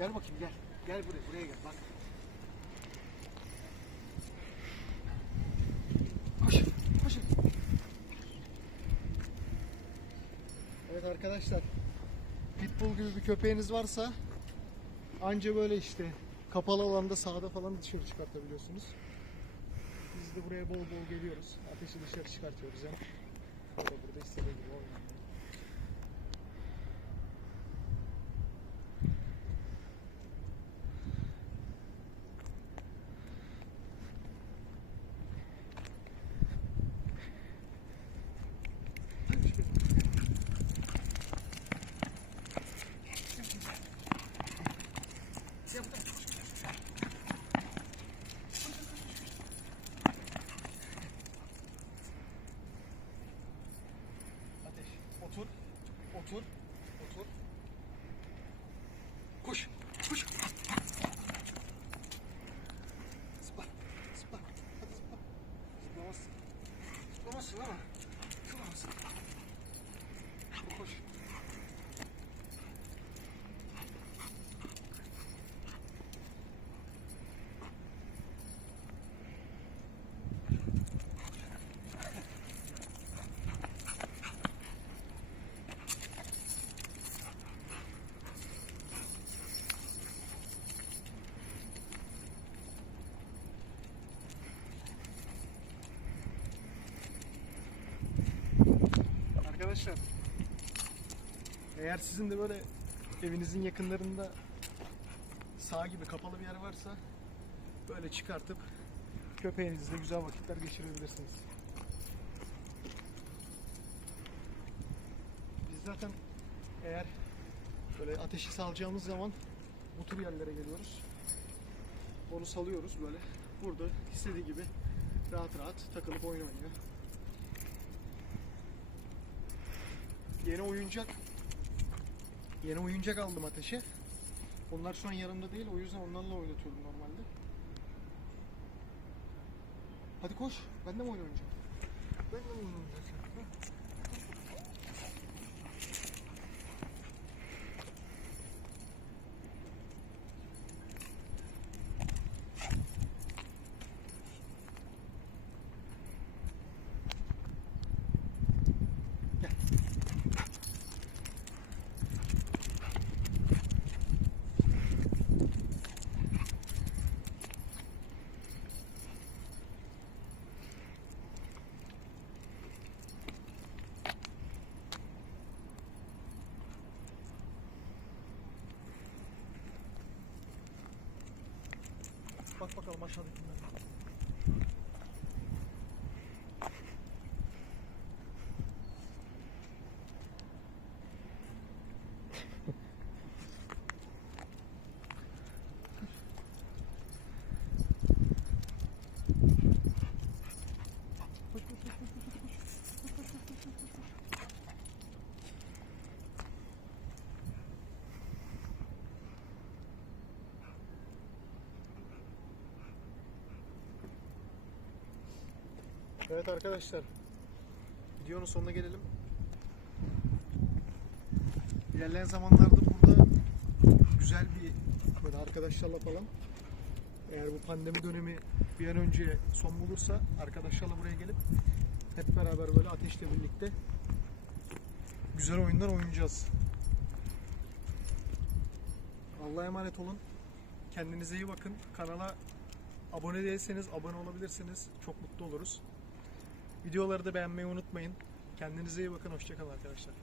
Gel bakayım gel. Gel buraya buraya gel bak. Koşun koşun. Evet arkadaşlar. Pitbull gibi bir köpeğiniz varsa anca böyle işte kapalı alanda sahada falan dışarı çıkartabiliyorsunuz. Biz de buraya bol bol geliyoruz. Ateşi dışarı çıkartıyoruz yani. O da burada istediği gibi oynuyor. Ateş. Otur. Otur. Otur. Koş. Arkadaşlar eğer sizin de böyle evinizin yakınlarında sağ gibi kapalı bir yer varsa böyle çıkartıp köpeğinizle güzel vakitler geçirebilirsiniz. Biz zaten eğer böyle ateşi salacağımız zaman bu tür yerlere geliyoruz. Onu salıyoruz böyle. Burada istediği gibi rahat rahat takılıp oynuyor. Yeni oyuncak Yeni oyuncak aldım ateşe. Onlar şu an yanımda değil. O yüzden onlarla oynatıyorum normalde. Hadi koş. Ben de mi oyun oynayacağım? Ben de mi oyun oynayacağım? Bak bakalım aşağıdakiler. Koş, koş, koş, koş, koş, koş. Koş, koş, koş, koş, koş, koş. Evet arkadaşlar. Videonun sonuna gelelim. İlerleyen zamanlarda burada güzel bir böyle arkadaşlarla falan eğer bu pandemi dönemi bir an önce son bulursa arkadaşlarla buraya gelip hep beraber böyle ateşle birlikte güzel oyunlar oynayacağız. Allah'a emanet olun. Kendinize iyi bakın. Kanala abone değilseniz abone olabilirsiniz. Çok mutlu oluruz. Videoları da beğenmeyi unutmayın. Kendinize iyi bakın. Hoşçakalın arkadaşlar.